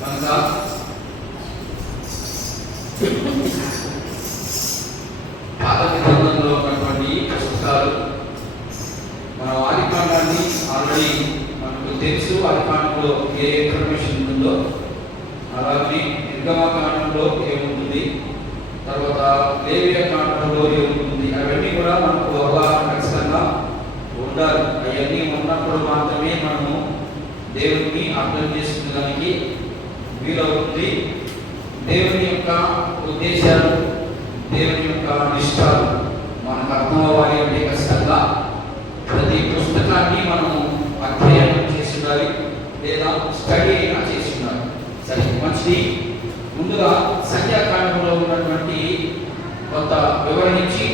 కనుక పాత నిబంధనలో ఉన్నటువంటి పుస్తకాలు మనం ఆదికాండాన్ని ఆల్రెడీ మనకు తెలుసు. ఆదికాండంలో ఏ ఇన్ఫర్మేషన్ ఉందో, అలాగే నిర్గమకాండంలో ఏముంటుంది, తర్వాత లేవియ కాండంలో ఏముంటుంది, అవన్నీ కూడా మనకు అవగాహన ఖచ్చితంగా ఉండాలి. అవన్నీ ఉన్నప్పుడు మాత్రమే మనము దేవుడిని అర్థం చేసుకునేదానికి వీలవుతుంది. దేవుని యొక్క ఉద్దేశాలు, దేవుని యొక్క నిష్ఠాలు మనకు అర్థం అవ్వాలి అంటే ఖచ్చితంగా ప్రతి పుస్తకాన్ని మనము అధ్యయనం చేసి ఉండాలి, లేదా స్టడీ అయినా చేసి ఉండాలి. సరే, మంచిది. ముందుగా సంఖ్యాకాండంలో ఉన్నటువంటి కొంత వివరించి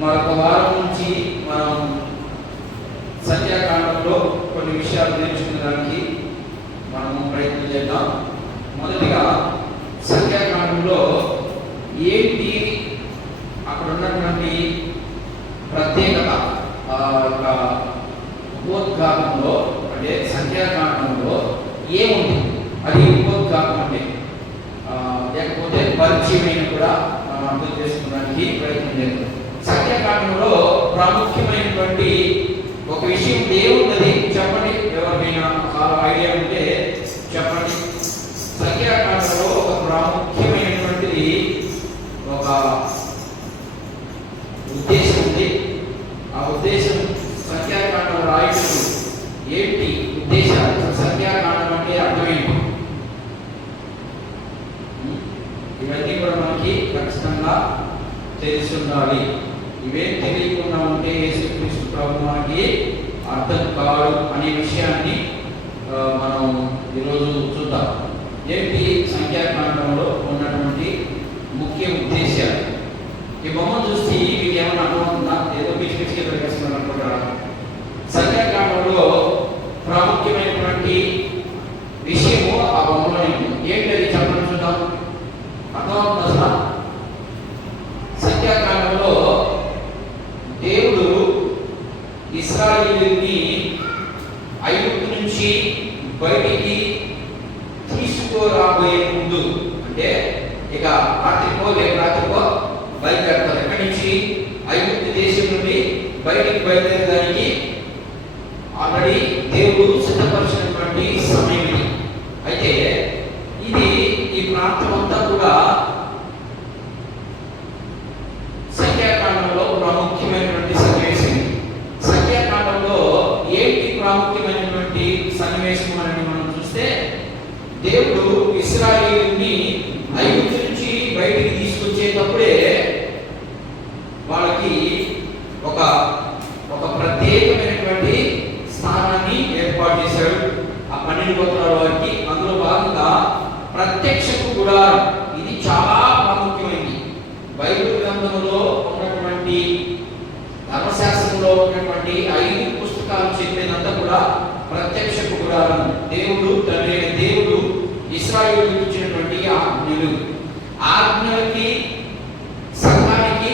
మరొక వారం నుంచి మనం సంఖ్యాకాండంలో కొన్ని విషయాలు నేర్చుకునేదానికి మనము ప్రయత్నం చేద్దాం. మొదటిగా సంఖ్యాకాండంలో ఏంటి అక్కడ ఉన్నటువంటి ప్రత్యేకత, ఉపోద్ఘాతంలో అంటే సంఖ్యాకాండంలో ఏముంది, అది ఉపోద్ఘాతం అంటే లేకపోతే పరిచయమైన కూడా మనం అర్థం చేసుకోవడానికి ప్రయత్నం చేద్దాం. సంఖ్యాకాండంలో ప్రాముఖ్యమైనటువంటి ఒక విషయం ఏముంది చెప్పండి, ఎవరికైనా ఐడియా ఉంటే చెప్పండి. సంఖ్యాకాండంలో ఒక ప్రాముఖ్యమైనటువంటిది ఒక ఉద్దేశం ఉంది. ఆ ఉద్దేశం సంఖ్యాకాండం రాయడం ఏంటి ఉద్దేశాలు, సంఖ్యాకాండం అంటే అర్థమేంటి, ఇవన్నీ కూడా మనకి ఖచ్చితంగా తెలిసి ఉండాలి. ఇవేం తెలియకుండా ఉంటే యేసుక్రీస్తు ప్రభు మనకి అర్థం కాదు అనే విషయాన్ని మనం ఈరోజు చూద్దాం. ఏంటి సంఖ్యాకాండంలో ఉన్నటువంటి ముఖ్య ఉద్దేశాలు? ఈ బొమ్మ చూసి మీకు ఏమన్నా అర్థమవుతుందా? ఏదో పిచ్చి పిచ్చిగా ప్రవేశిస్తున్నారు అనుకుంటారా? సంఖ్యాకాండంలో ప్రాముఖ్యమైనటువంటి విషయము ఆ బొమ్మలో ఏంటది చెప్పడం చూద్దాం. అర్థమవుతుంది అసలు? సంఖ్యాకాండంలో దేవుడు ఇశ్రాయేలుని ఐగుప్తు నుంచి బయటికి తీసుకురాబోయే ముందు, అంటే ఇక రాత్రికో లేక రాత్రికో బయలుదేరతారు. ఎక్కడి నుంచి? ఐగుప్తు దేశం నుండి బయటికి బయలుదేరడానికి ఆల్రెడీ దేవుడు సిద్ధపరిచినటువంటి సమయం ఇది. అయితే ఇది ఈ ప్రాంతం అంతా కూడా సంఖ్యాకాండంలో ప్రాముఖ్యమైనటువంటి సన్నివేశం. సంఖ్యాకాండంలో ఏంటి ప్రాముఖ్యమైనటువంటి సన్నివేశం అని మనం చూస్తే, దేవుడు ఇశ్రాయేలుని ఐగుప్తు నుంచి బయటికి తీసుకొచ్చేటప్పుడే వాళ్ళకి ఒక ప్రత్యేకమైనటువంటి స్థానాన్ని ఏర్పాటు చేశాడు ఆ 12 గోత్రాల వారికి. అందులో భాగంగా ప్రత్యక్షపు గుడారం, ఇది చాలా ప్రాముఖ్యమైనది. బైబిల్ గ్రంథంలో ఉన్నటువంటి ధర్మశాస్త్రంలో ఉన్నటువంటి 5 పుస్తకాలు చెప్పినంతా కూడా ప్రత్యక్షపు గుడారం. దేవుడు తండ్రి అయిన దేవుడు ఇశ్రాయేలుకు ఇచ్చినటువంటి ఆజ్ఞలకి సంఘానికి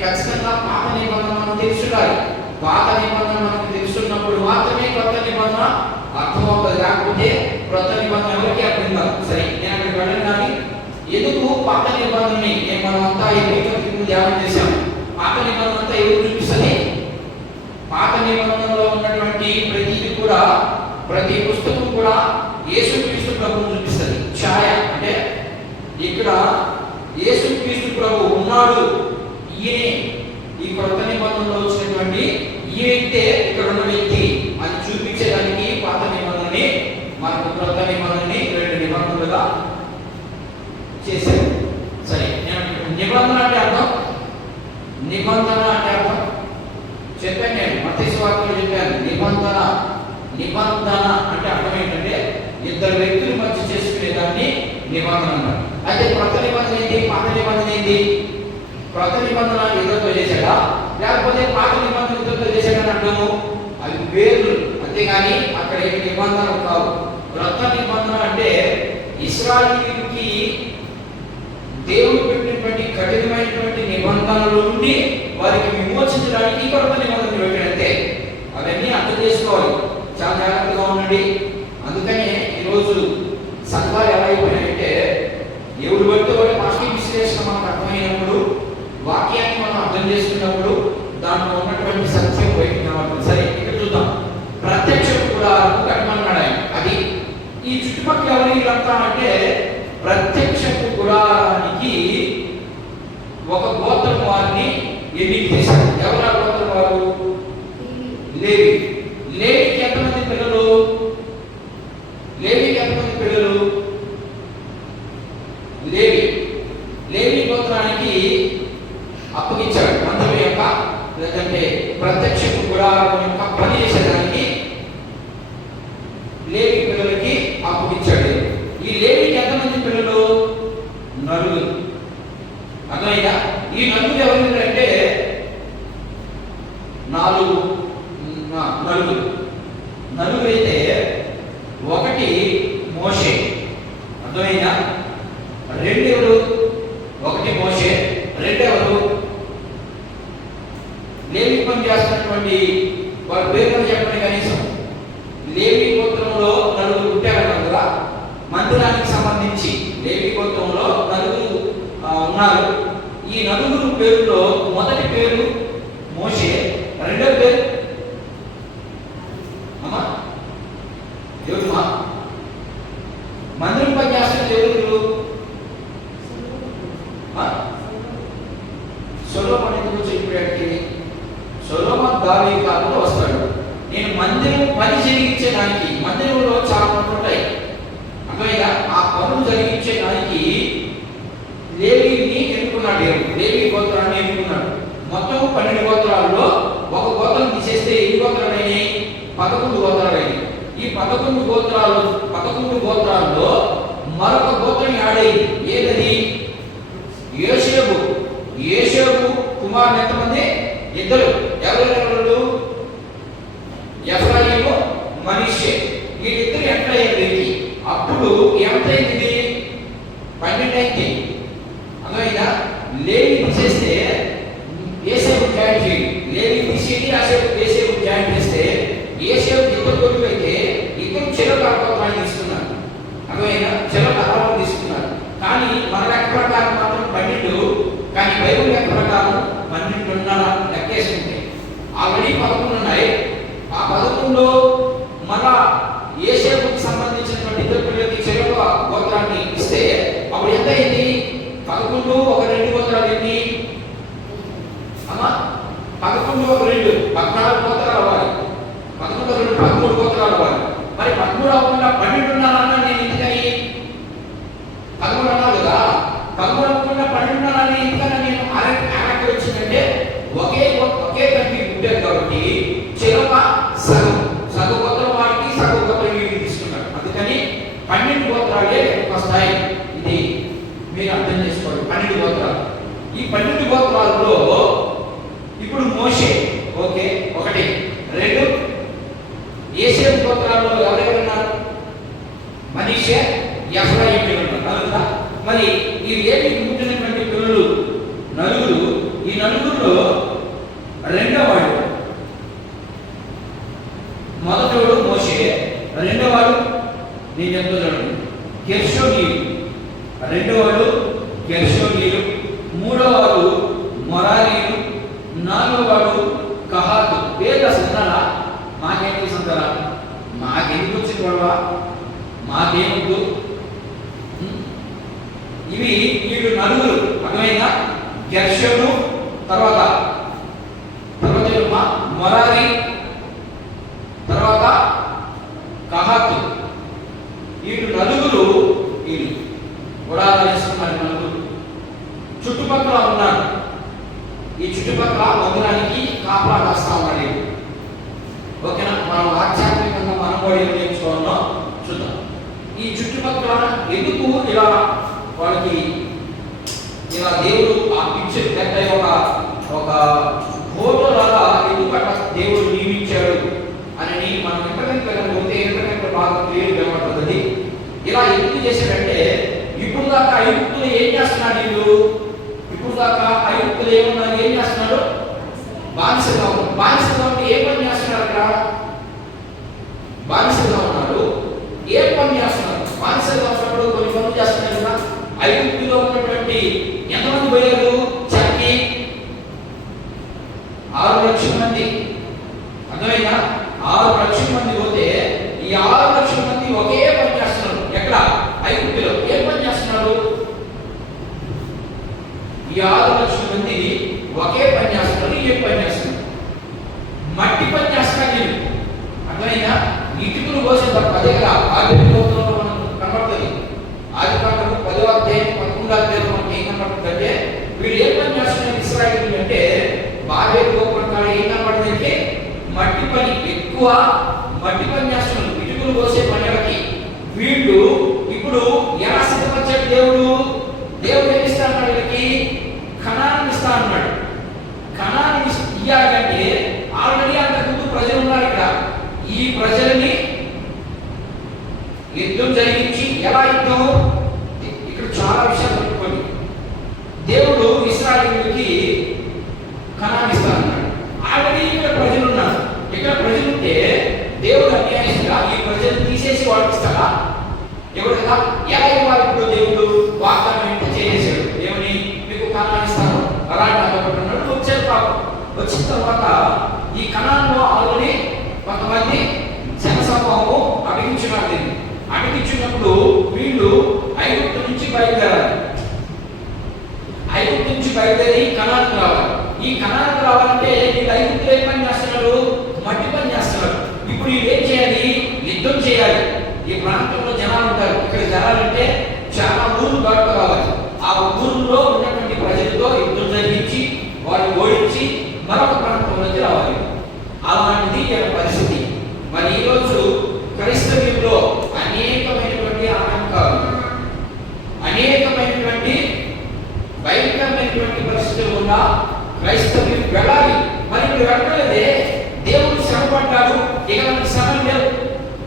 ఖచ్చితంగా పాత నిబంధన మనం తెలుసుకోవాలి. పాత నిబంధన మనకు తెలుసున్నప్పుడు మాత్రమే కొత్త నిబంధన అర్థమవుతుంది. లేకపోతే కొత్త నిబంధన ఎవరికి అర్థం కాదు. సరే, నేను అక్కడికి వెళ్ళను. కానీ ఎందుకు పాత నిబంధనని మనం అంతా ధ్యానం చేశాం. పాత నిబంధన అంతా ఎవరు చూపిస్తుంది? పాత నిబంధనలో ఉన్నటువంటి ప్రతిది కూడా, ప్రతి పుస్తకం కూడా యేసుక్రీస్తు ప్రభువును చూపిస్తుంది. ఛాయ అంటే ఇక్కడ యేసుక్రీస్తు ప్రభు ఉన్నాడు, ఈయనే ఈ కొత్త నిబంధనలో వచ్చినటువంటి ఈ వ్యక్తే ఇక్కడ ఉన్న వ్యక్తి అని చూపించడానికి పాత నిబంధనని మనకు కొత్త నిబంధనని 2 నిబంధనలుగా చేశారు. సరే, నిబంధన అంటే అర్థం, నిబంధన అంటే అర్థం చెప్పాను. నేను మత్తయి సువార్తలో చెప్పాను. నిబంధన అంటే అర్థం ఏంటంటే 2 వ్యక్తుల మధ్య చేసుకునేదాన్ని నిబంధన అన్నారు. అయితే కొత్త నిబంధన ఏంటి, పాత నిబంధన ఏంటి? కొత్త నిబంధన ఇద్దరితో చేశాడా, లేకపోతే పాత నిబంధన ఇద్దరితో చేశాడని అంటాము. అవి పేర్లు అంతేగాని అక్కడ ఏమి నిబంధన కావు. కొత్త నిబంధన అంటే ఇశ్రాయేలుకి దేవుడు పెట్టినటువంటి కఠినమైనటువంటి నిబంధనల నుండి వారికి విమోచించడానికి కొత్త నిబంధన పెట్టినంతే. అవన్నీ అర్థం చేసుకోవాలి, చాలా జాగ్రత్తగా ఉండండి. అందుకనే ఈరోజు సంఘ ఎవరు పడితే వాడి వాక్య విశ్లేషణ మనకు అర్థమైనప్పుడు, వాక్యాన్ని మనం అర్థం చేసుకున్నప్పుడు దాంట్లో ఉన్నటువంటి సత్యం బయటకు కనబడుతుంది. సరే, ఇక్కడ చూద్దాం. ప్రత్యక్ష గుడారము కట్టమన్నాడు ఆయన. అది ఈ చుట్టుపక్కల ఎవరికి కడతామంటే, ప్రత్యక్ష గుడారానికి ఒక గోత్రం వారిని ఎన్నిక చేశారు. ఎవరు గోత్రం వారు? లేవి. లేవికి ఎంతమంది పిల్లలు? లేవికి ఎంతమంది పిల్లలు? లేవి గోత్రానికి అప్పగించాడు మందిరం యొక్క, లేదంటే ప్రత్యక్ష గుడారం యొక్క పని చేసేదానికి లేవి పిల్లలకి అప్పగించాడు. ఈ లేవికి ఎంతమంది పిల్లలు? నలుగురు. అర్థమైందా? ఈ నలుగురు ఎవరంటే నలుగురు అయితే ఒకటి మోషే. అర్థమైందా? రెండెవరు? ఒకటి మోషే, రెండెవరు? లేవి పని చేస్తున్నటువంటి వారి పేరు చెప్పండి కనీసం. లేవి గోత్రంలో నలుగురు పుట్టారన్నారు కదా, మందిరానికి సంబంధించి లేవి గోత్రంలో నలుగురు ఉన్నారు. ఈ నలుగురు పేరులో మొదటి పేరు మోషే, రెండో పేరు అమ్మా ఎవరుమా? మందిరం పని చేస్తున్న ఎవరు? సొలొమోను. ఎందుకు చెప్పాడు? సొలొమోను దావీదు కాలంలో వస్తాడు. నేను మందిరం పని జరిగించేదానికి, మందిరంలో చాలా పనులు ఉంటాయి, అర్థమైనా ఆ పనులు జరిగించేదానికి లేవిని ఎన్నుకున్నాడు. లేవి గోత్రాన్ని ఎన్నుకున్నాడు. మొత్తం 12 గోత్రాల్లో ఒక గోత్రం తీసేస్తే ఎన్ని గోత్రాలు అయినాయి? 11 గోత్రాలు అయినాయి. ఈ 11 గోత్రాల్లో మరొక గోత్రం యాడ్ అయింది. ఏదది? యోసేపు. యోసేపు కుమారులు ఎంతమంది? ఇద్దరు. ఎవరెవరు? ఎఫ్రాయిము, మనష్షే. వీళ్ళిద్దరు ఎంటర్ అయ్యారు. అప్పుడు ఎంతైంది? 12 అయింది. అర్థమైందా? లేవి తీసేస్తే యోసేపు జాయిన్ చేయండి. లేవి తీసేది యోసేపు జాయిన్ చేస్తే యోసేపు ఇద్దరు కొడుకు అయితే ఇద్దరు చెరొక గోత్రాన్ని తీసుకున్నారు. అర్థమైనా? చెరొక ఆరాధన తీసుకున్నారు. కానీ మన లెక్క ప్రకారం మాత్రం 12, కానీ బైబిల్ లెక్క ప్రకారం 12.5 లెక్కేసుకుంటే ఆల్రెడీ 11 ఉన్నాయి. ఆ 11లో మన యోసేపుకి సంబంధించినటువంటి ఇద్దరు పిల్లలకి చెరొక గోత్రాన్ని ఇస్తే అప్పుడు ఎంత అయింది? 11 ఒక 2 గోత్రాలు ఎన్ని అమ్మా? 11 ఒక 2 14 గోత్రాలు అవ్వాలి. 11 2 13 గోత్రాలు అవ్వాలి. మరి 13 అవ్వకుండా 12 ఉన్నారన్నా నేను ఎందుకని 13 అన్నా కదా? 13 అవ్వకుండా 12 ఉన్నారని ఎందుకని నేను ఆరకి వచ్చిందంటే ఒకే కంటి పుట్టారు కాబట్టి చెరొక సగ గోత్రం వాడికి సగ గోత్రం వీడికి తీసుకున్నాడు. అందుకని 12 గోత్రాలే వస్తాయి. ఇది మీరు అర్థం చేసుకోండి. 12 గోత్రాలు. ఈ 12 గోత్రాలలో ఇప్పుడు మోషే ఓకే ఒకటి, రెండు యోసేపు గోత్రాల్లో ఎవరెవరు ఉన్నారు? మనష్షే, ఎఫ్రాయిము ఉన్నారు. మరి ఈ లేవికి పుట్టినటువంటి పిల్లలు నలుగురు. ఈ నలుగురులో రెండోవాడు, మొదటివాడు మోషే, రెండోవాడు నేను చెప్తా చూడండి గెర్షోనీయులు, రెండోవాడు గెర్షోనీయులు, మూడోవాడు మొరారీయులు, నాలుగోవాడు కహాతు. పేరు సంతారా? మాకేంటి సంతారా? మాకెందుకు వచ్చింది గొడవ? మాకేముందు? ఇవి వీళ్ళు నలుగురు. అర్థమైందా? గెర్షోను, తర్వాత మొరారి, తర్వాత కహాతు. వీళ్ళు నలుగురు వీళ్ళు ఉడాలేస్తున్నారు. నలుగురు చుట్టుపక్కల ఉన్నారు. ఈ చుట్టుపక్కల మందిరానికి కాపలా కాస్తా ఉన్నాడు. ఓకేనా? మనం ఆధ్యాత్మికంగా మనం కూడా ఏం నేర్చుకోవాలో చూద్దాం. ఈ చుట్టుపక్కల ఎందుకు ఇలా వాళ్ళకి ఇలా దేవుడు ఆ పిక్చర్ పెద్ద ఒక ఫోటో లాగా ఎందుకు అట్లా దేవుడు నియమించాడు అని మనం ఇంటర్నెట్ వెళ్ళకపోతే ఇంటర్నెట్ బాగా క్లియర్ కనబడుతుంది. ఇలా ఎందుకు చేశాడంటే, ఇప్పుడు దాకా ఐగుప్తులు ఏం చేస్తున్నాడు? వీళ్ళు ఇప్పుడు దాకా ఐగుప్తులు ఏమన్నారు? ఏం చేస్తున్నాడు? బానిసగా ఉన్నారు. బానిసగా ఉంటే ఏ పని చేస్తున్నారు? అక్కడ బానిసగా ఉన్నారు. ఏ పని చేస్తున్నారు? బానిసగా ఉన్నప్పుడు కొన్ని పనులు చేస్తున్నారు కదా. ఐగుప్తు ఈ 6,00,000 మంది ఒకే పని చేస్తున్నారు. ఏం పని చేస్తున్నారు? మట్టి పని చేస్తారు. అర్థమైనా? ఇటుకలు పోసిన తప్ప దగ్గర ఆదికాండంలో మనం కనబడుతుంది. ఆదికాండం 10వ అధ్యాయం 11వ అధ్యాయంలో మనకి ఏం కనబడుతుందంటే వీళ్ళు ఏం పని చేస్తున్నారు ఇశ్రాయేలీయులు అంటే బాబేలు గోపురం ఏం కనబడుతుందంటే మట్టి పని, ఎక్కువ మట్టి పని చేస్తున్నారు. ఇటుకలు పోసే పనులకి వీళ్ళు ఇప్పుడు ఎలా సిద్ధపరిచాడు దేవుడు? దేవుడు ఏమి ఇస్తా అన్నాడు? వీళ్ళకి కనాన్ని ఇస్తా అన్నాడు. కనాన్ని ఇయ్యాలంటే ఆల్రెడీ అంతకుముందు ప్రజలు ఉన్నారు ఇక్కడ. ఈ ప్రజలని యుద్ధం జరిగించి ఎలా యుద్ధం? ఇక్కడ చాలా విషయాలు పెట్టుకోండి. దేవుడు ఇశ్రాయేలీయులకి కనాన్ని ఇస్తా అన్నాడు. ఆల్రెడీ ఇక్కడ ప్రజలు ఉన్నారు. ఇక్కడ ప్రజలు ఉంటే దేవుడు అన్యాయస్తుగా ఈ ప్రజలు తీసేసి వాళ్ళకి ఇస్తాడా? ఎవరు కదా? ఎలా ఇవ్వాలి? ఇప్పుడు దేవుడు వాగ్దానం ఏంటో చేసేసాడు. ఏమని? మీకు కనాన్ని ఇస్తాను అలాంటి అనుకుంటున్నాడు. వచ్చారు పాపం. వచ్చిన తర్వాత ఈ కనాన్లో ఆల్రెడీ కొంతమంది జనసమూహము అడిగించున్నారు. దీన్ని అడిగించినప్పుడు వీళ్ళు ఐగుప్తు నుంచి బయలుదేరాలి. ఐగుప్తు నుంచి బయలుదేరి కనాన్కు రావాలి. ఈ కనాన్కు రావాలంటే వీళ్ళు ఐగుప్తులో ఏం పని చేస్తున్నారు? మట్టి పని చేస్తున్నారు. ఇప్పుడు వీళ్ళు ఏం చేయాలి? యుద్ధం చేయాలి. ఈ ప్రాంతంలో జనాలు ఉంటారు. ఇక్కడ జనాలు అంటే చాలా ఊరు దాటుకు రావాలి. ఆ ఊరిలో ఉన్నటువంటి ప్రజలతో యుద్ధం జరిగించి వారిని ఓడించి మరొక ప్రాంతంలోకి రావాలి. అలాంటిది పరిస్థితి. మరి ఈరోజు క్రైస్తవ్యంలో అనేకమైనటువంటి ఆటంకాలు, అనేకమైనటువంటి భయంకరమైనటువంటి పరిస్థితులు ఉన్న క్రైస్తవ్యం వెళ్ళాలి. మరి ఇప్పుడు వెళ్ళలేదే. దేవుడు శ్రమపడ్డాడు, ఇక మనకి శ్రమలు లేవు.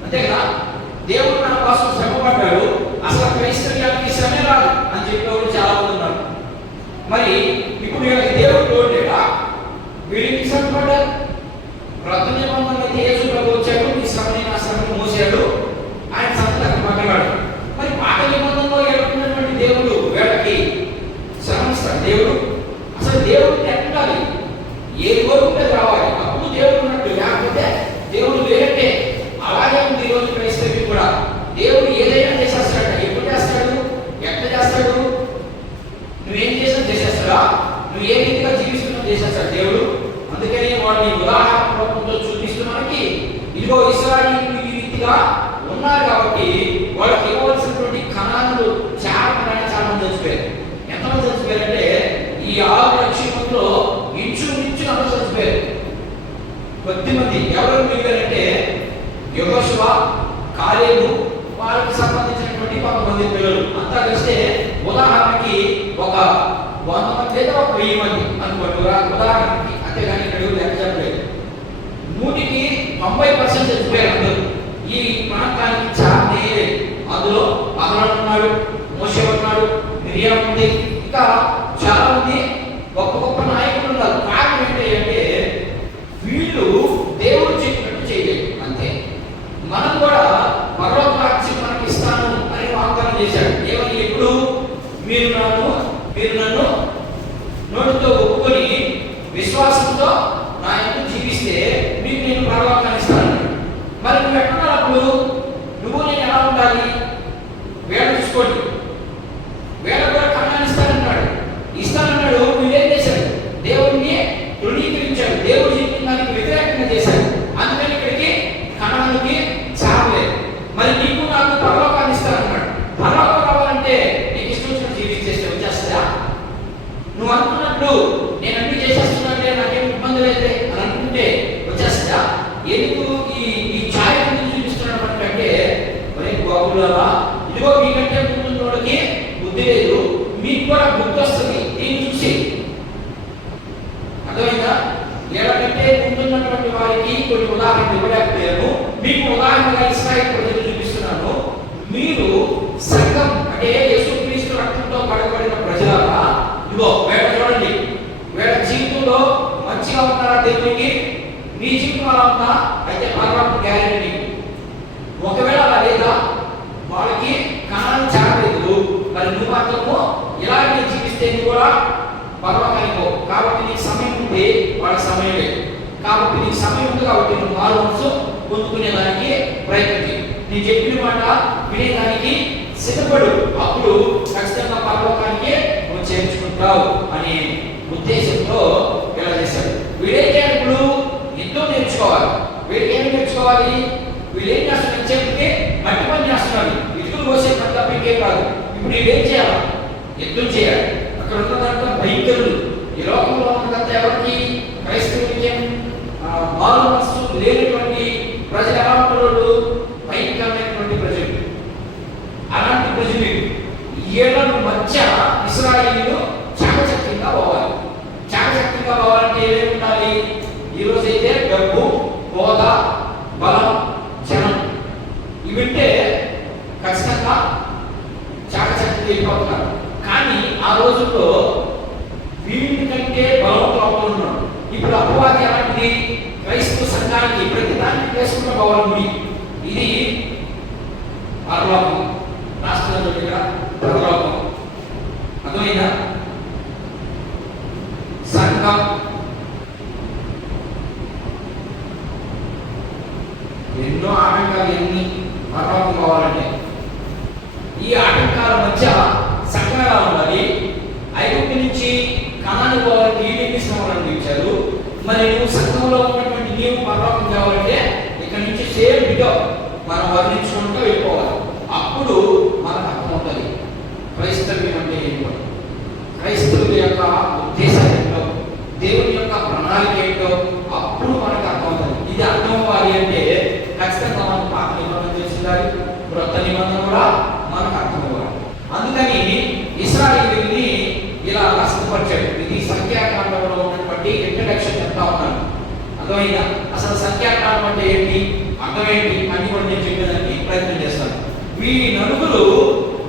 అంతే కదా? దేవుడు మన కోసం శ్రమపడ్డాడు, అసలు క్రైస్తవ్యానికి శ్రమ రాదు అని చెప్పేవాళ్ళు చాలా మంది ఉన్నారు. మరి ఇప్పుడు వీళ్ళకి దేవుడు తోడలేడా? వీళ్ళకి శ్రమపడ్డారు. క్రొత్త నిబంధనలో అయితే యేసు ప్రభువు వచ్చాడు, ఈ శ్రమని నా శ్రమను మోసాడు, ఆయన సంతకు మగలాడు. మరి పాత నిబంధనలో ఎడుతున్నటువంటి దేవుడు వీళ్ళకి శ్రమిస్తాడు. దేవుడు అసలు దేవుడు ఎట్టాలి? ఏ కోరుకుంటే రావాలి, అప్పుడు దేవుడు ఉన్నట్టు. లేకపోతే దేవుడు వేరే. అలాగే ఉంది ఈరోజు క్రైస్తవ్యం కూడా. దేవుడు ఏదైనా చేసేస్తాడు. ఎప్పుడు చేస్తాడు? ఎట్లా చేస్తాడు? నువ్వేం చేసినా చేసేస్తాడా? నువ్వు ఏ రీతిగా జీవిస్తున్నా చేసేస్తాడు దేవుడు. అందుకని వాడిని ఉదాహరణ రూపంలో చూపిస్తూ మనకి ఇదిగో ఇశ్రాయేలీయులు ఈ రీతిగా ఉన్నారు కాబట్టి వాళ్ళకి ఇవ్వవలసినటువంటి కణాలు చాలా మంది చచ్చిపోయారు. ఎంతమంది చచ్చిపోయారంటే ఈ 6,00,000 మందిలో ఇంచుమించు అందరూ చచ్చిపోయారు. కొద్దిమంది ఎవరు మిగిలారంటే యెహోషువ, కాలేబు, వాళ్ళకి సంబంధించినటువంటి కొంతమంది పిల్లలు అంతా కలిస్తే ఉదాహరణకి ఒక 100 మంది లేదా ఒక 1000 మంది అనుకోండి ఉదాహరణకి. అంతేగాని ఇక్కడ లెక్క చెప్పలేదు. 100కి 90% చచ్చిపోయారు అందరూ. ఈ ప్రాంతానికి చాలా అందులో అహరోను ఉన్నాడు, మోషే ఉన్నాడు, మిరియాం ఉంది, ఇంకా చాలా మంది గొప్ప గొప్ప నాయకులు ఉన్నారు. కారణం ఏంటంటే వీళ్ళు దేవుడు చెప్పినట్టు చేయలేదు. అంతే. మనం కూడా పరలోక రాజ్యం మనకి ఇస్తాను అని వాగ్దానం చేశాడు. ఏమని? ఎప్పుడు? మీరు నన్ను నోటితో ఒప్పుకొని విశ్వాసంతో నా యందు జీవిస్తే మీకు నేను పరలోకాన్ని ఇస్తాను. మరి నువ్వు ఎక్కడున్నావు? అప్పుడు నువ్వు నేను ఎలా ఉండాలి? వేళ చూసుకోండి. వేళ కూడా కణాన్ని ఇస్తానన్నాడు. ఇస్తానన్నాడు. నువ్వేం చేశాడు? దేవుడిని తృణీకరించాడు. దేవుడు చెప్పిన దానికి వ్యతిరేకంగా చేశాడు. అందుకని ఇక్కడికి కణానికి చావలేదు. మరి నీకు నాకు పరలోకాన్ని ఇస్తానన్నాడు. పరలోకం రావాలంటే నీకు ఇష్టం వచ్చిన జీవించేస్తే వచ్చేస్తా? నువ్వు అనుకున్నట్లు నేను అన్ని చేసేస్తున్నానంటే నాకేం ఇబ్బంది లేదు అని అనుకుంటే వచ్చేస్తా? ఎందుకు ఈ ఛాయ ఎందుకు చూపిస్తున్నాడు అంటే మరి బాబులారా, ఇదిగో మీకంటే ముందున్నోడికి బుద్ధి లేదు, మీకు కూడా బుద్ధి వస్తుంది దీన్ని చూసి. అర్థమైందా? ఎలాగంటే ముందున్నటువంటి వారికి కొన్ని ఉదాహరణలు ఇవ్వలేకపోయాను. మీకు ఉదాహరణగా ఇశ్రాయేలు ప్రజలు చూపిస్తున్నాను. మీరు సంఘం అంటే యేసుక్రీస్తు రక్తంతో కడగబడిన ప్రజలారా, ఇదిగో వేళ చూడండి. వేళ జీవితంలో మంచిగా ఉన్నారా దేవునికి? మీ జీవితం అలా ఉందా? అయితే పరలోకం గ్యారెంటీ. ఒకవేళ అలా లేదా, వాళ్ళకి కణాలు చాలలేదు, మరి నువ్వు మాత్రము ఇలాగే జీవిస్తే నువ్వు కూడా పరలోకానికి పో. కాబట్టి నీకు సమయం ఉంటే వాళ్ళ సమయం లేదు. కాబట్టి నీకు సమయం ఉంది కాబట్టి నువ్వు మారు మనసు పొందుకునేదానికి ప్రయత్నం చేయి. నేను చెప్పిన మాట వినేదానికి సిద్ధపడు. అప్పుడు ఖచ్చితంగా పరలోకానికి నువ్వు చేర్చుకుంటావు అని తెలుసుకోవాలి. వీళ్ళు ఏం చేస్తున్నారు? చేతికి మట్టి పని చేస్తున్నారు, ఇటుకలు పోసే పని తప్ప ఇంకేం కాదు. ఇప్పుడు వీళ్ళు ఏం చేయాలి? యుద్ధం చేయాలి. అక్కడ ఉన్న దాంట్లో భయంకరులు. ఈ లోకంలో ఉన్నదంతా ఎవరికి? క్రైస్తవులకి మారు మనస్సు లేనటువంటి ప్రజలు ఎలా ఉంటారు? భయంకరమైనటువంటి ప్రజలు. అలాంటి ప్రజలు ఏళ్ళ మధ్య ఇశ్రాయేలీయులు చాకచక్యంగా పోవాలి. చాకచక్యంగా పోవాలంటే ఏమేమి ఉండాలి? ఈరోజైతే డబ్బు, హోదా, బలం, జనం ఇవింటే ఖచ్చితంగా చాకచక్యంగా వెళ్ళిపోతున్నారు. కానీ ఆ రోజుల్లో వీటి కంటే బలవంతులు ఉన్నాడు. ఇప్పుడు అపవాది అలాంటిది క్రైస్తవ సంఘానికి ప్రతి దాన్ని చేసుకుంటూ పోవాలి ముడి. ఇది పరలోకం, రాష్ట్రంలో పరలోకం. అర్థమైందా? సంఘం ఎన్నో ఆటంకాలు, ఎన్ని పరలోకం కావాలంటే ఈ ఆటంకాల మధ్య సంఘాలు ఉండాలి. ఐగుప్తు నుంచి కనాను పోవాలంటే ఏమి శ్రమలు అనిపించారు. మరి నువ్వు సంఘంలో ఉన్నటువంటి నీవు పరలోకం కావాలంటే ఇక్కడ నుంచి సేమ్ బిడో మనం వర్ణించుకుంటూ వెళ్ళిపోవాలి. అప్పుడు మనకు అర్థమవుతుంది క్రైస్తవ్యం అంటే ఏంటో, క్రైస్తవుల యొక్క ఉద్దేశం ఏంటో, దేవుని యొక్క ప్రణాళిక ఏంటో అప్పుడు మనకు అర్థమవుతుంది. ఇది అర్థం అవ్వాలి అంటే ఖచ్చితంగా మనం పాత నిబంధన తెలుసుకోవాలి, క్రొత్త నిబంధన కూడా మనకు అర్థం అవ్వాలి. అందుకని ఇశ్రాయేలీయుల్ని ఇలా నష్టపరిచాడు. ఇది సంఖ్యాకాండంలో ఉన్నటువంటి ఇంట్రడక్షన్ చెప్తా ఉన్నాను. అర్థమైందా? అసలు సంఖ్యాకాండం అంటే ఏంటి, అర్థం ఏంటి అని కూడా నేను చెప్పేదానికి ప్రయత్నం చేస్తాను. ఈ నలుగురు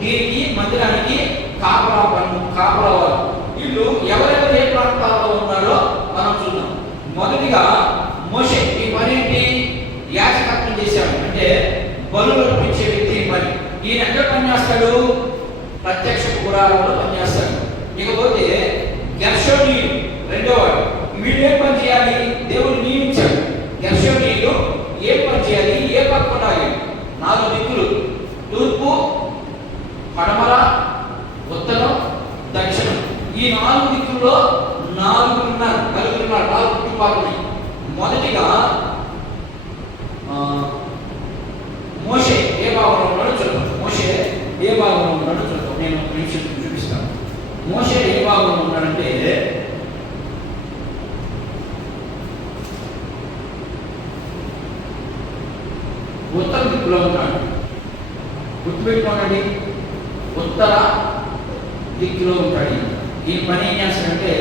దీనికి మందిరానికి కాపలావారు. వీళ్ళు ఎవరెవరు ఏ ప్రాంతాల్లో ఉన్నారో మనం చూద్దాం. మొదటిగా మోషే ఈ పని ఏంటి? యాజకత్వం చేశాడు, అంటే బలులు అర్పించే వ్యక్తి పని. ఈయన ఎక్కడ పనిచేస్తాడు? ప్రత్యక్ష గుడారంలో పనిచేస్తాడు. ఇకపోతే గెర్షోనీయులు రెండోవాడు. వీళ్ళు ఏం పని చేయాలి? దేవుడు నియమించాడు. గెర్షోనీయులు ఏం పని చేయాలి? ఏ పక్క ఉండాలి? 4 దిక్కులు, తూర్పు, పడమర, ఉత్తరం, దక్షిణం. ఈ 4 దిక్కుల్లో నలుగురు ఉన్నారు. 4 కుటుంబాలు ఉన్నాయి. మొదటిగా మోషే ఏ భాగంలో ఉన్నాడో చూద్దాం. మోషే ఏ భాగంలో ఉన్నాడో చూద్దాం. నేను ఒక నిమిషం చూపిస్తాను. మోషే ఏ భాగంలో ఉన్నాడంటే ఉత్తర దిక్కులో ఉన్నాడు. గుర్తుపెట్టుకోండి, ఉత్తర దిక్కులో ఉంటాడు. ఈ పని ఏం చేస్తాడంటే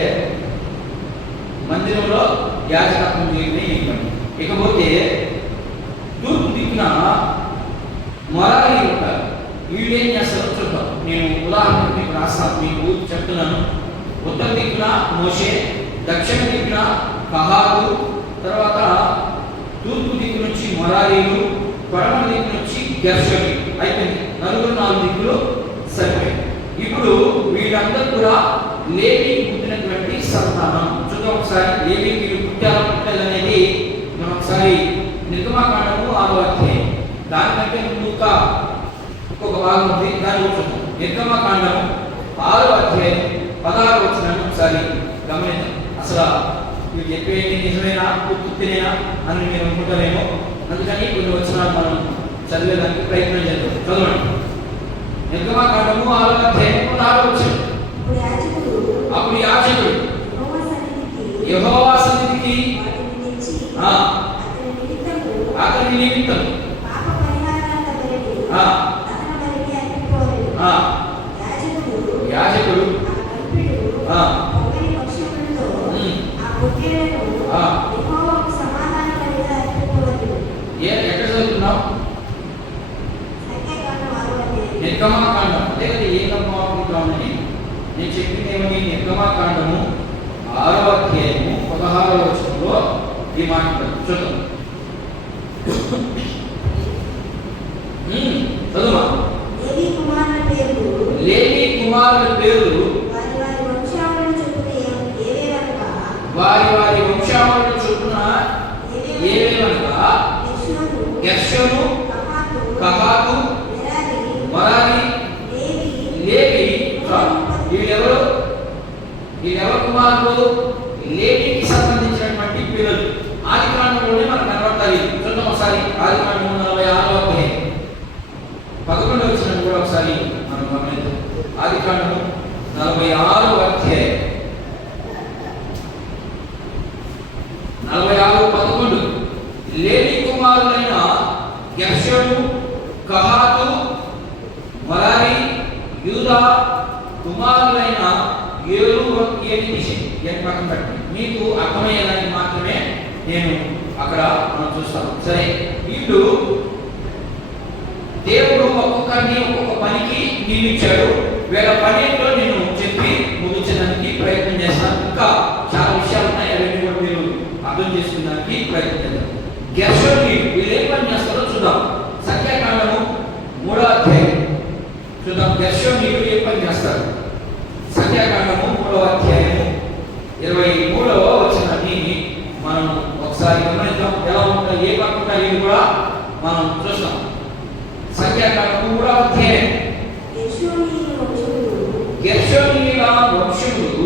మందిరంలో యాజకత్వం చేయడమే ఈ పని. ఇకపోతే తూర్పు దిక్కున మొరారీలు ఉంటారు. వీళ్ళు ఏం చేస్తారో చూద్దాం. నేను ఉదాహరణకు మీకు రాస్తాను, మీకు చెప్తున్నాను. ఉత్తర దిక్కున మోషే, దక్షిణ దిక్కున కహాతు, తర్వాత తూర్పు దిక్కు నుంచి మొరారీలు, పడమర దిక్కు నుంచి గెర్షోనీయులు. అయిపోయింది. 4 దిక్కులు సరిపోయి. ఇప్పుడు వీళ్ళందరూ కూడా లేవీ పుట్టినటువంటి సంతానం. చూద్దాం ఒకసారి. లేవీ వీళ్ళు పుట్టారు అనేది మనం ఒకసారి నిర్గమకాండము 6వ అధ్యాయం, దానికంటే ముందు ఇంకొక భాగం ఉంది, దాన్ని చూద్దాం. నిర్గమకాండము 6వ అధ్యాయం 16వ వచనాన్ని ఒకసారి గమనిద్దాం. అసలు మీరు చెప్పేది నిజమేనా, పూర్తినేనా అని మీరు అనుకుంటారేమో. అందుకని కొన్ని వచనాలు మనం చదివేదానికి ప్రయత్నం చేద్దాం. చదవండి. నిర్గమకాండము 6వ అధ్యాయం 16వ వచనం. అప్పుడు యాజకుడు యెహోవా సన్నిధికి అతని నిమిత్తం యాజకుడు ఎక్కడ చదువుతున్నావు? నిర్గమకాండం. లేదా ఏ గమనించామని నేను చెప్పింది ఏమని? నిర్గమకాండము 6వ అధ్యాయము 16వ వచనంలో ఈ మాట చూద్దాం. చదువు. లేవీ కుమారుల పేర్లు వారి వారి వంశావళుల చొప్పున ఏవేవనగా గెర్షోను, కహాతు, మొరారి, లేవీ. వీళ్ళెవరు కుమారులు? లేవీకి సంబంధించినటువంటి పిల్లలు. ఆదికాండంలోనే మనకు కనబడతాయి. చూద్దాం ఒకసారి. ఆదికాండము 46వ అధ్యాయం 11వ వచనం కూడా ఒకసారి మనం గమనిద్దాం. ఆదికాండము 46వ అధ్యాయం 46:11 లేవి కుమారులైన గెర్షోను, కహాతు, మరారి, యూదా కుమారులైన పక్కన పెట్టి మీకు అర్థమయ్యేదానికి మాత్రమే నేను అక్కడ మనం చూస్తాను. సరే, వీళ్ళు దేవుడు ఒక్కొక్కరిని ఒక్కొక్క పనికి నియమించాడు. వీళ్ళ పనిలో నేను చెప్పి ముగించడానికి ప్రయత్నం చేస్తాను. ఇంకా చాలా విషయాలు ఉన్నాయి, అవన్నీ కూడా మీరు అర్థం చేసుకున్నానికి ప్రయత్నం చేద్దాం. గెర్షోని వీళ్ళు ఏం పని చేస్తారో చూద్దాం. సంఖ్యాకాండము 3వ అధ్యాయం చూద్దాం. గెర్షోని ఏం పని చేస్తారు? సంఖ్యాకాండము 3వ అధ్యాయము 23వ వచనాన్ని మనం ఒకసారి గమనిద్దాం. ఎలా ఉంటాయి, ఏ పక్కన ఇవి కూడా మనం చూస్తాం. సంఖ్యాకాండము 3వ అధ్యాయం గెర్షోనీయుల వంశములు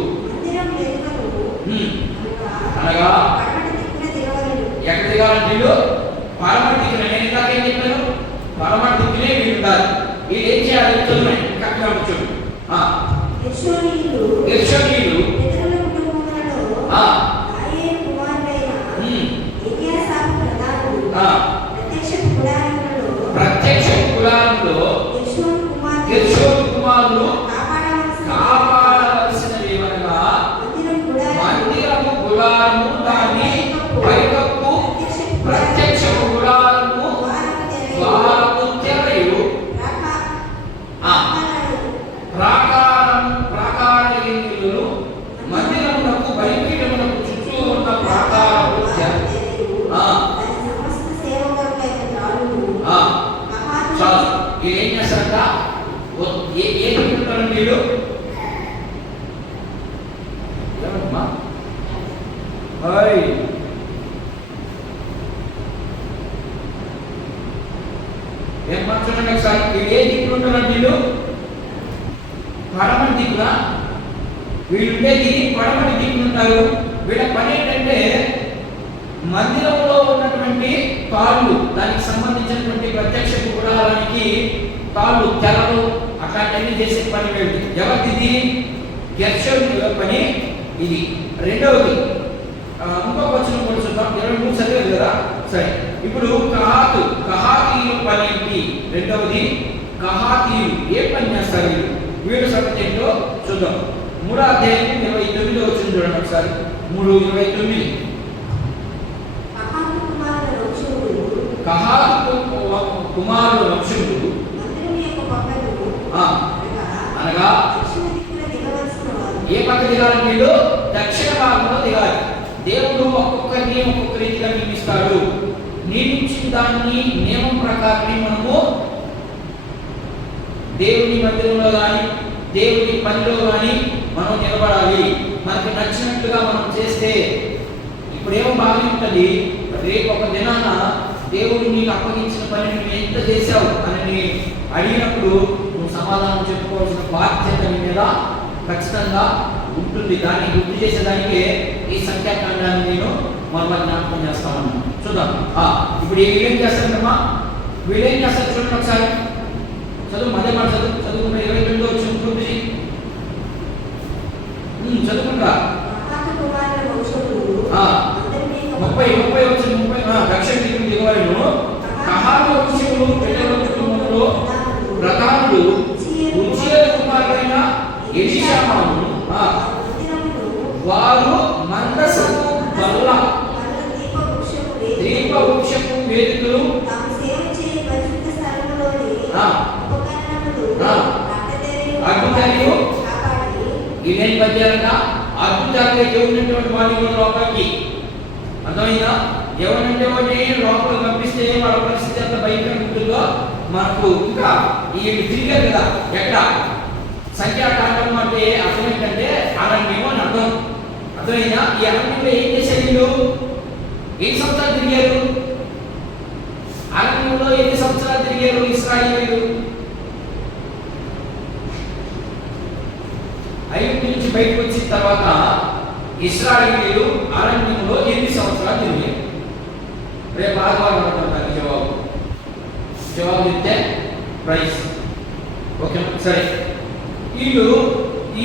అనగా ఎక్కడ దిగాలంటే వీళ్ళు పడమటి దిక్కున, నేను ఇందాక ఏం చెప్పాను, పడమటి దిక్కునే వీళ్ళు ఉంటారు. వీళ్ళు ఏం చేయాలి చూడండి, కరెక్ట్గా చూడండి. గెర్షోనీయులు ప్రత్యక్ష కులాలలో గెర్షోను కుమారులు కాపాడవలసినవి ఏమనగా మందిరము గుడారము, దాని పైకప్పు, ప్రత్యక్ష గుడారము, ద్వారము తెరయు, ప్రాకారములు, మందిరమునకు బలిపీఠమునకు చుట్టూ ఉన్న ప్రాకారము ఏం చేస్తారంట? ఏం చెప్తున్నారు వీళ్ళు? ఏం మాట్లాడండి ఒకసారి. వీళ్ళు ఏ దిక్కులు ఉంటున్నారు? వీళ్ళు పడమటి దిక్కున, వీళ్ళు ఉండేది పడమటి దిక్కున ఉంటారు. వీళ్ళ పని ఏంటంటే మందిరంలో ఉన్నటువంటి తాళ్ళు, దానికి సంబంధించినటువంటి ప్రత్యక్ష గుడారానికి తాళ్ళు, తెరలు అట్లాంటివన్నీ చేసే పని వెళ్ళి ఎవరిది? గెర్షోను పని ఇది. రెండవది ఇంకొక వచనం కూడా చూద్దాం. 23 చదివారు కదా. సరే, ఇప్పుడు కహాతీయుల పని ఏంటి? రెండవది కహాతీయులు ఏ పని చేస్తారు? వీళ్ళు సంగతి ఏంటో చూద్దాం. 3వ అధ్యాయం 29వ వచనం చూడండి ఒకసారి. 3:29 కహాతు కుమారుల వంశములు అనగా ఏ పక్క దిగాలి? వీళ్ళు దక్షిణ భాగంలో దిగాలి. దేవుడు ఒక్కొక్కరిని ఒక్కొక్క రీతిగా నియమిస్తాడు. నియమించిన దాన్ని నియమం ప్రకారమే మనము దేవుని మందిరంలో కానీ దేవుని పనిలో కానీ మనం నిలబడాలి. మనకు నచ్చినట్లుగా మనం చేస్తే ఇప్పుడేమో బాగానే ఉంటుంది, రేపు ఒక దినాన దేవుడు నీకు అప్పగించిన పని నువ్వు ఎంత చేశావు అని అడిగినప్పుడు నువ్వు సమాధానం చెప్పుకోవాల్సిన బాధ్యత నీ మీద ఖచ్చితంగా ఉంటుంది. దాన్ని గుర్తు చేసేదానికే ఈ సంఖ్యాకాండాన్ని నేను మరలా జ్ఞాపకం చేస్తామన్నా. చూద్దాం. ఇప్పుడు వీళ్ళేం చేస్తారమ్మా? వీళ్ళేం చేస్తారు చూడండి ఒకసారి. చదువు, మధ్య మాట చదువుకుంటా. 22వ వచనం పూర్తి చదువుకుంటా. 30 వచనం దక్షిణ దిక్కున దిగవలెను. కహాతు వంశములు పిల్లల కుటుంబములో ప్రధానుడు ఉజ్జియేలు కుమారుడైన ఎలీషామాను, వారు మందసము వల్ల దీపవృక్షపు వేదికలు అద్భుతాలు ఇవేం పద్యాలంట? అద్భుతాలుగా దేవుడినటువంటి వాడిని కూడా లోపలికి అర్థమైందా? ఎవరంటే వాడిని లోపలికి పంపిస్తే వాళ్ళ పరిస్థితి ఎంత భయంకరంగా ఉంటుందో మనకు ఇంకా ఈ తిరిగారు కదా. ఎక్కడ సంఖ్యాకాండం అంటే అర్థం ఏంటంటే అరణ్యము అని అర్థం. అర్థమైందా? ఈ అరణ్యంలో ఏం చేశారు వీళ్ళు? ఎన్ని సంవత్సరాలు తిరిగారు? అరణ్యంలో ఎన్ని సంవత్సరాలు తిరిగారు ఇశ్రాయేలీయులు? ఐగుప్తు నుంచి బయటకు వచ్చిన తర్వాత ఇశ్రాయేలీయులు అరణ్యంలో 8 సంవత్సరాలు తిరిగారు. రేపు ఆదివారం జవాబు జవాబు చెప్తే ప్రైజ్. ఓకే సరే. వీళ్ళు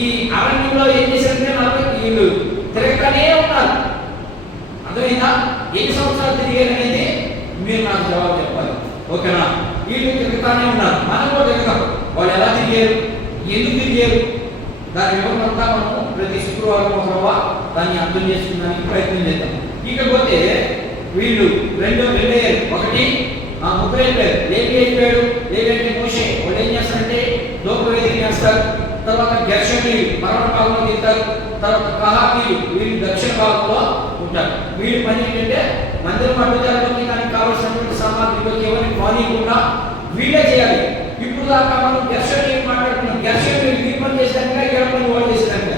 ఈ అరణ్యంలో ఏం చేశారంటే 40 వీళ్ళు తిరగగానే ఉన్నారు. అర్థమైందా? ఎన్ని సంవత్సరాలు తిరిగారు అనేది మీరు నాకు జవాబు చెప్పాలి. ఓకేనా? వీళ్ళు తిరుగుతానే ఉన్నారు, మనం కూడా తిరుగుతాం. వాళ్ళు ఎలా తిరిగారు, ఎందుకు తిరిగారు, దాని వివరంతా మనము ప్రతి శుక్రవారం ఒకరవ దాన్ని అర్థం చేసుకున్నానికి ప్రయత్నం చేద్దాం. ఇకపోతే వీళ్ళు రెండు అయ్యారు. ఒకటి 30 అయిపోయారు. లేవి అయిపోయాడు. లేవి అంటే మోషే. వాళ్ళు ఏం చేస్తారంటే లోకవేదిక చేస్తారు. తర్వాత గెర్షోనీయులు మరణ భాగంలో దిగుతారు. తర్వాత కహాతీయులు వీళ్ళు దక్షిణ భాగంలో ఉంటారు. వీళ్ళు పని ఏంటంటే మందిరం అడ్డుదారులకి దానికి కావాల్సినటువంటి సామాగ్రిలోకి ఎవరికి మానేయకుండా వీళ్ళే చేయాలి. ఇప్పుడు దాకా మనం గెర్షోనీయులు మాట్లాడుతున్నాం. గెర్షోనీయులు ఈ పని చేసినాక ఎవరి పని వాడు చేసినాక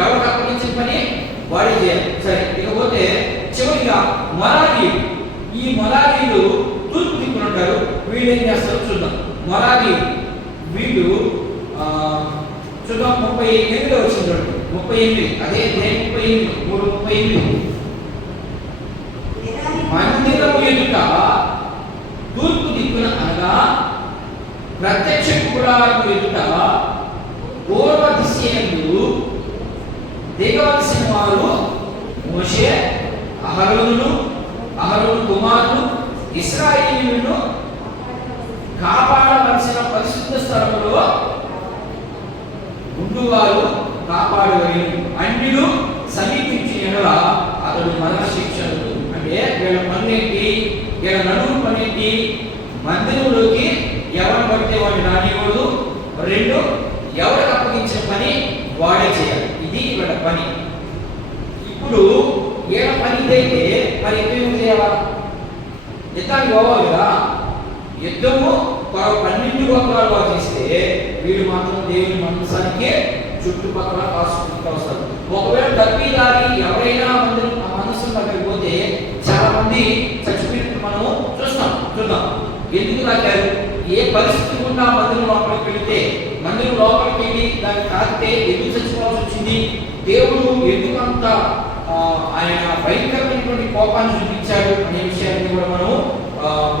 ఎవరికి అప్పగించిన పని వాడే చేయాలి. సరే. ఇకపోతే చివరిగా మొరారీయులు. ఈ మొరారీయులు తూర్పు దిక్కున ఉంటారు. వీళ్ళు ఏం చేస్తారో చూద్దాం. మొరారీయులు వీళ్ళు చూద్దాం. 38 వచ్చింది. 38 అదే 38 3:38 మందిరము ఎదుట తూర్పు దిక్కున అనగా ప్రత్యక్ష గుడారము ఎదుట పూర్వ దిశయందు దిగవలసిన వారు మోషే, అహరోను కుమారులు ఇశ్రాయేలీయులను కాపాడవలసిన పరిశుద్ధ స్థలములో ఉండువారు కాపాడవలెను. అన్యులు సమీపించిన యెడల అతడు మరణ శిక్షను. అంటే వీళ్ళ పనేంటి, వీళ్ళ నడుము పనేంటి, మందిరంలోకి ఎవరు పడితే వాడిని రానివ్వడు. 2 ఎవరికి అప్పగించిన పని వాడే చేయాలి. ఇది వీళ్ళ పని. ఇప్పుడు వీళ్ళ పని ఇదైతే మరి ఏం చేయాలా? యుద్ధానికి పోవాలి కదా. యుద్ధము 12 గోత్రాలు చేస్తే వీళ్ళు మాత్రం దేవుని మందసానికి చుట్టుపక్కల కాసుకుంటూ వస్తారు. ఒకవేళ తప్పిదారి ఎవరైనా మనసు దగ్గరికి పోతే చాలా మంది చచ్చిపోయినట్టు మనం చూద్దాం. ఎందుకు తాకారు, ఏ పరిస్థితి ఉన్నా మందిరం లోపలికి వెళితే, మందిరం లోపలికి వెళ్ళి దాన్ని తాకితే ఎందుకు చచ్చిపోవాల్సి వచ్చింది, దేవుడు ఎందుకంత ఆయన భయంకరమైనటువంటి కోపాన్ని చూపించాడు అనే విషయాన్ని కూడా మనం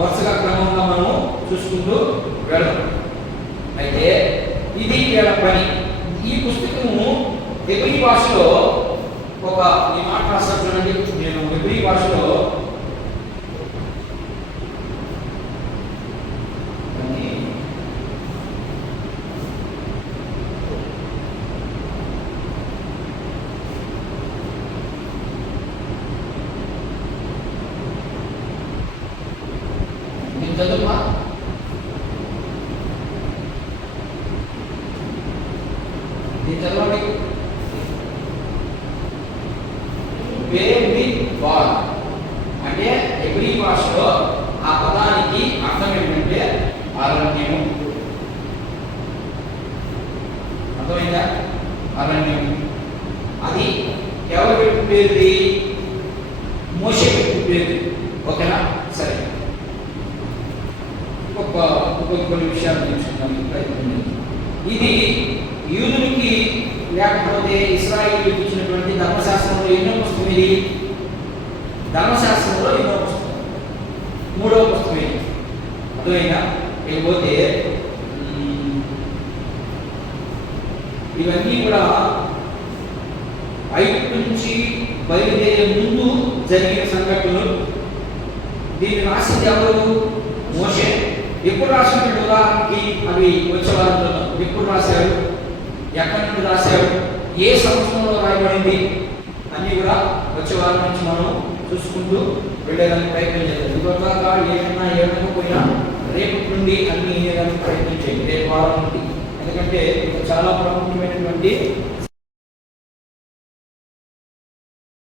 వరుసగా క్రమంగా మనం చూసుకుంటూ వెళ్దాం. అయితే ఇది వీళ్ళ పని. ఈ పుస్తకము హెబ్రీ భాషలో ఈ మాట రాస్తాను చూడండి. నేను హెబ్రీ భాషలో చదువుమా. చదవండి. అంటే హెబ్రీ భాషలో ఆ పదానికి అర్థం ఏంటంటే అరణ్యము. అర్థమైందా? అరణ్యము అది ఎవరు పెట్టిన పేరుది? మోషే పెట్టిన పేరు. ఓకేనా? సరే. కొన్ని విషయాలు నేర్చుకున్నాను ప్రయత్నం. ఇది యూదులకి లేకపోతే ఇశ్రాయేలీయులకు ఇచ్చినటువంటి ధర్మశాస్త్రంలో ఎన్నో పుస్తకం ఇది? ధర్మశాస్త్రంలో ఎన్నో పుస్తకం, 3వ పుస్తకం ఇది. అర్థమైందా? లేకపోతే ఇవన్నీ కూడా ఐగుప్తు నుంచి బయలుదేరే ముందు జరిగిన సంఘటనలు. దీన్ని రాసింది ఎవరు? మోషే. ఎప్పుడు రాసినటువంటి ఉదాహరణకి అవి వచ్చే వారంలో ఎప్పుడు రాశారు, ఎక్కడి నుండి రాశారు, ఏ సంవత్సరంలో రాయబడింది అన్నీ కూడా వచ్చే వారం నుంచి మనం చూసుకుంటూ వెళ్ళేదానికి ప్రయత్నం చేద్దాం. ఇప్పటిదాకా ఏమకపోయినా రేపటి నుండి అన్ని వినేదానికి ప్రయత్నం చేయండి, రేపు వారం నుండి. ఎందుకంటే ఇది చాలా ప్రాముఖ్యమైనటువంటి